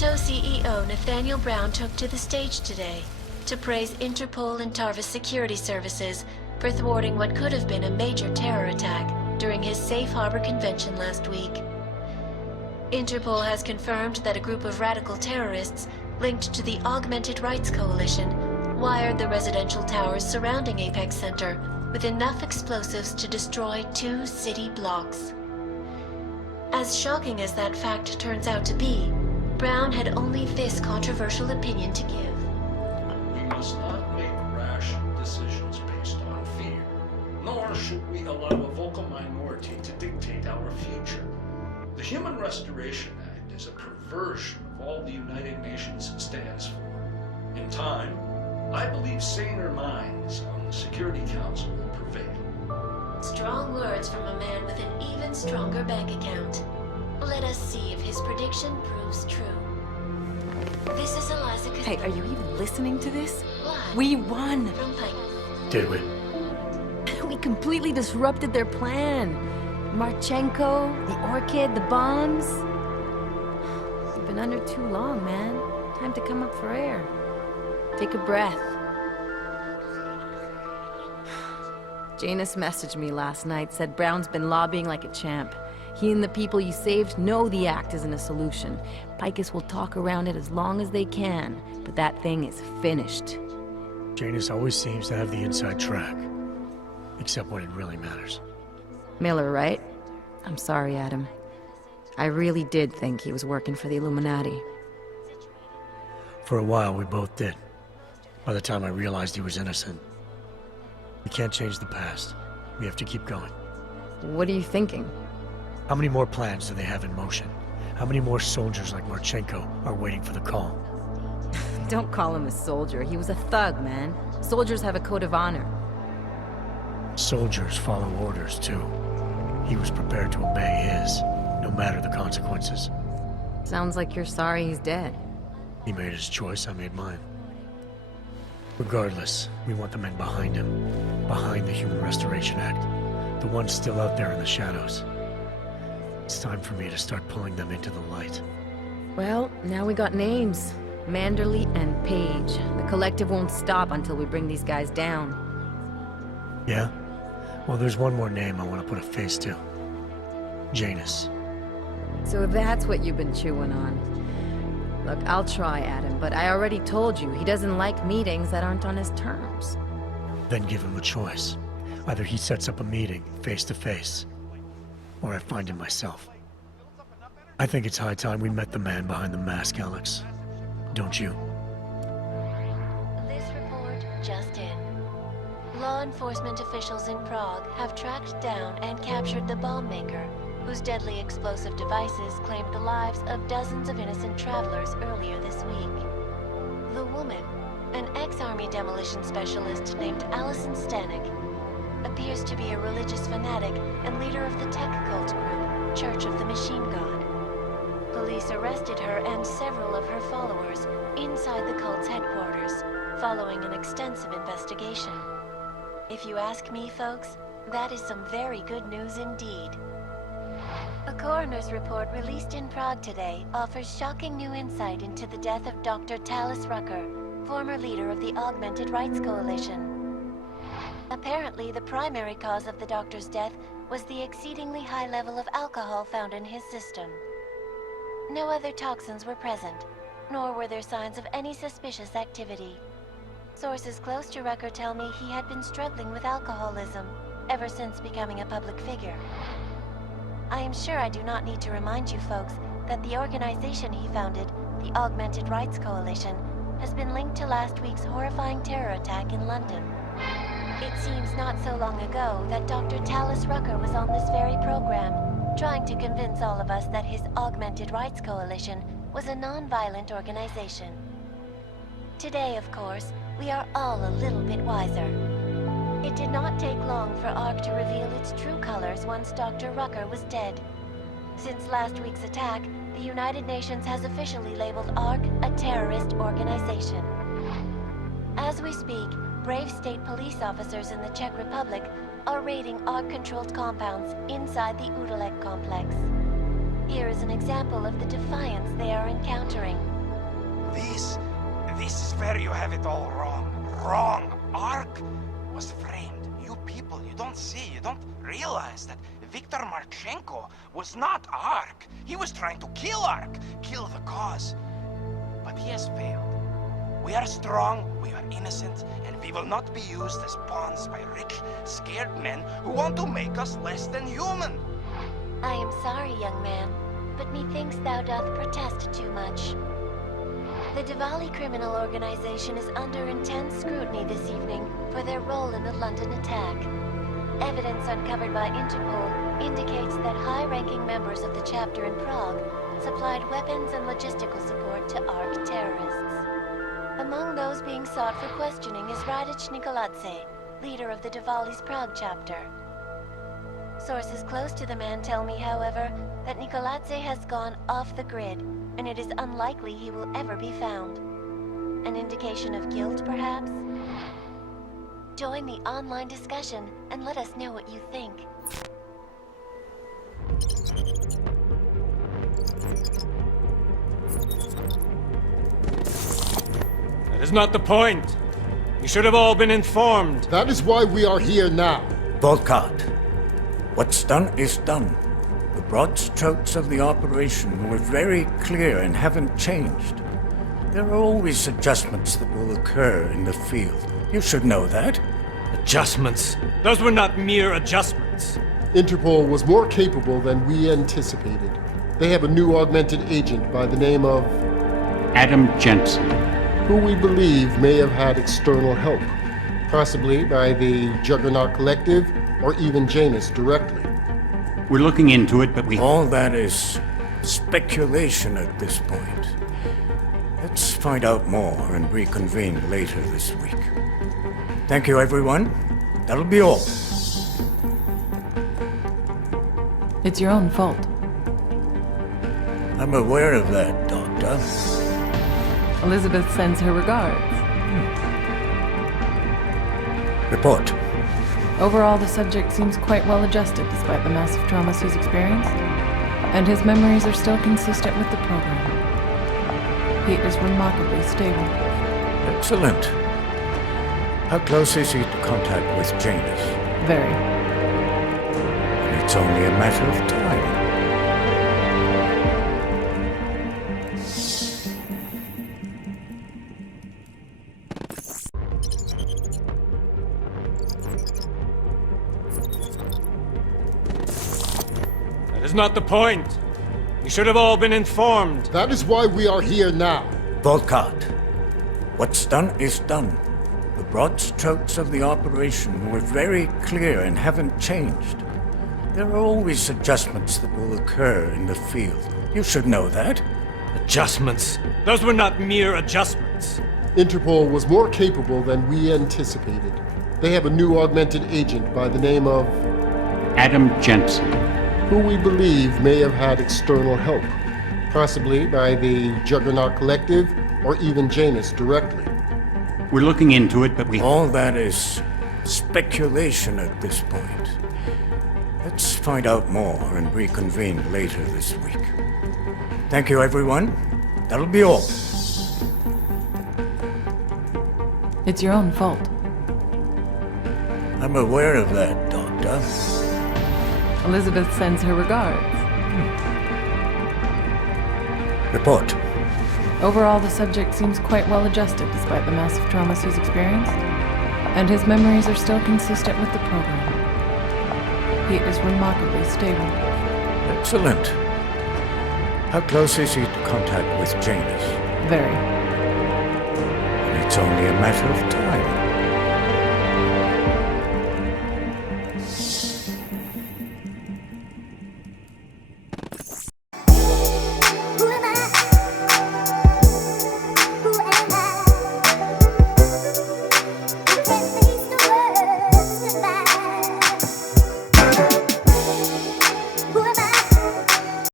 Memento CEO Nathaniel Brown took to the stage today to praise Interpol and Tarvis security services for thwarting what could have been a major terror attack during his Safe Harbor convention last week. Interpol has confirmed that a group of radical terrorists linked to the Augmented Rights Coalition wired the residential towers surrounding Apex Center with enough explosives to destroy 2 city blocks. As shocking as that fact turns out to be, Brown had only this controversial opinion to give. We must not make rash decisions based on fear, nor should we allow a vocal minority to dictate our future. The Human Restoration Act is a perversion of all the United Nations stands for. In time, I believe saner minds on the Security Council will prevail. Strong words from a man with an even stronger bank account. Let us see if his prediction proves true. This is Eliza. Hey, are you even listening to this? Live We won! from Pike. Did we? We completely disrupted their plan. Marchenko, the Orchid, the bombs. You've been under too long, man. Time to come up for air. Take a breath. Janus messaged me last night, said Brown's been lobbying like a champ. He and the people you saved know the act isn't a solution. Picus will talk around it as long as they can, but that thing is finished. Janus always seems to have the inside track. Except when it really matters. Miller, right? I'm sorry, Adam. I really did think he was working for the Illuminati. For a while, we both did. By the time I realized he was innocent. We can't change the past. We have to keep going. What are you thinking? How many more plans do they have in motion? How many more soldiers like Marchenko are waiting for the call? Don't call him a soldier. He was a thug, man. Soldiers have a code of honor. Soldiers follow orders, too. He was prepared to obey his, no matter the consequences. Sounds like you're sorry he's dead. He made his choice, I made mine. Regardless, we want the men behind him. Behind the Human Restoration Act. The ones still out there in the shadows. It's time for me to start pulling them into the light. Well, now we got names. Manderley and Page. The collective won't stop until we bring these guys down. Yeah? Well, there's one more name I want to put a face to. Janus. So that's what you've been chewing on. Look, I'll try, Adam, but I already told you he doesn't like meetings that aren't on his terms. Then give him a choice. Either he sets up a meeting, face to face, or I find him myself. I think it's high time we met the man behind the mask, Alex. Don't you? This report just in. Law enforcement officials in Prague have tracked down and captured the bomb maker, whose deadly explosive devices claimed the lives of dozens of innocent travelers earlier this week. The woman, an ex-army demolition specialist named Allison Stanek, appears to be a religious fanatic and leader of the tech cult group, Church of the Machine God. Police arrested her and several of her followers inside the cult's headquarters, following an extensive investigation. If you ask me, folks, that is some very good news indeed. A coroner's report released in Prague today offers shocking new insight into the death of Dr. Talis Rucker, former leader of the Augmented Rights Coalition. Apparently, the primary cause of the doctor's death was the exceedingly high level of alcohol found in his system. No other toxins were present, nor were there signs of any suspicious activity. Sources close to Rucker tell me he had been struggling with alcoholism ever since becoming a public figure. I am sure I do not need to remind you folks that the organization he founded, the Augmented Rights Coalition, has been linked to last week's horrifying terror attack in London. It seems not so long ago that Dr. Talis Rucker was on this very program, trying to convince all of us that his Augmented Rights Coalition was a non-violent organization. Today, of course, we are all a little bit wiser. It did not take long for ARC to reveal its true colors once Dr. Rucker was dead. Since last week's attack, the United Nations has officially labeled ARC a terrorist organization. As we speak, brave state police officers in the Czech Republic are raiding ARC-controlled compounds inside the Udalek complex. Here is an example of the defiance they are encountering. This is where you have it all wrong. Wrong. Ark was framed. You people, you don't see, you don't realize that Viktor Marchenko was not Ark. He was trying to kill Ark, kill the cause. But he has failed. We are strong, we are innocent, and we will not be used as pawns by rich, scared men who want to make us less than human. I am sorry, young man, but methinks thou doth protest too much. The Diwali criminal organization is under intense scrutiny this evening for their role in the London attack. Evidence uncovered by Interpol indicates that high-ranking members of the chapter in Prague supplied weapons and logistical support to ARC terrorists. Among those being sought for questioning is Radich Nikoladze, leader of the Diwali's Prague chapter. Sources close to the man tell me, however, that Nikoladze has gone off the grid, and it is unlikely he will ever be found. An indication of guilt, perhaps? Join the online discussion and let us know what you think. That is not the point. You should have all been informed. That is why we are here now. Volkart, what's done is done. The broad strokes of the operation were very clear and haven't changed. There are always adjustments that will occur in the field. You should know that. Adjustments? Those were not mere adjustments. Interpol was more capable than we anticipated. They have a new augmented agent by the name of Adam Jensen, who we believe may have had external help, possibly by the Juggernaut Collective or even Janus directly. we're looking into it, but we... All that is speculation at this point. Let's find out more and reconvene later this week. Thank you, everyone. That'll be all. It's your own fault. I'm aware of that, Doctor. Elizabeth sends her regards. Report. Overall, the subject seems quite well adjusted despite the massive traumas he's experienced, and his memories are still consistent with the program. He is remarkably stable. Excellent. How close is he to contact with Janus? Very. It's only a matter of time. That is not the point. You should have all been informed. That is why we are here now. Volkart, what's done is done. The broad strokes of the operation were very clear and haven't changed. There are always adjustments that will occur in the field. You should know that. Adjustments? Those were not mere adjustments. Interpol was more capable than we anticipated. They have a new augmented agent by the name of Adam Jensen, who we believe may have had external help, possibly by the Juggernaut Collective or even Janus directly. we're looking into it, but we... All that is speculation at this point. Let's find out more and reconvene later this week. Thank you, everyone. That'll be all. It's your own fault. I'm aware of that, Doctor. Elizabeth sends her regards. Report. Overall, the subject seems quite well adjusted despite the massive traumas he's experienced, and his memories are still consistent with the program. He is remarkably stable. Excellent. How close is he to contact with Janus? Very. It's only a matter of time.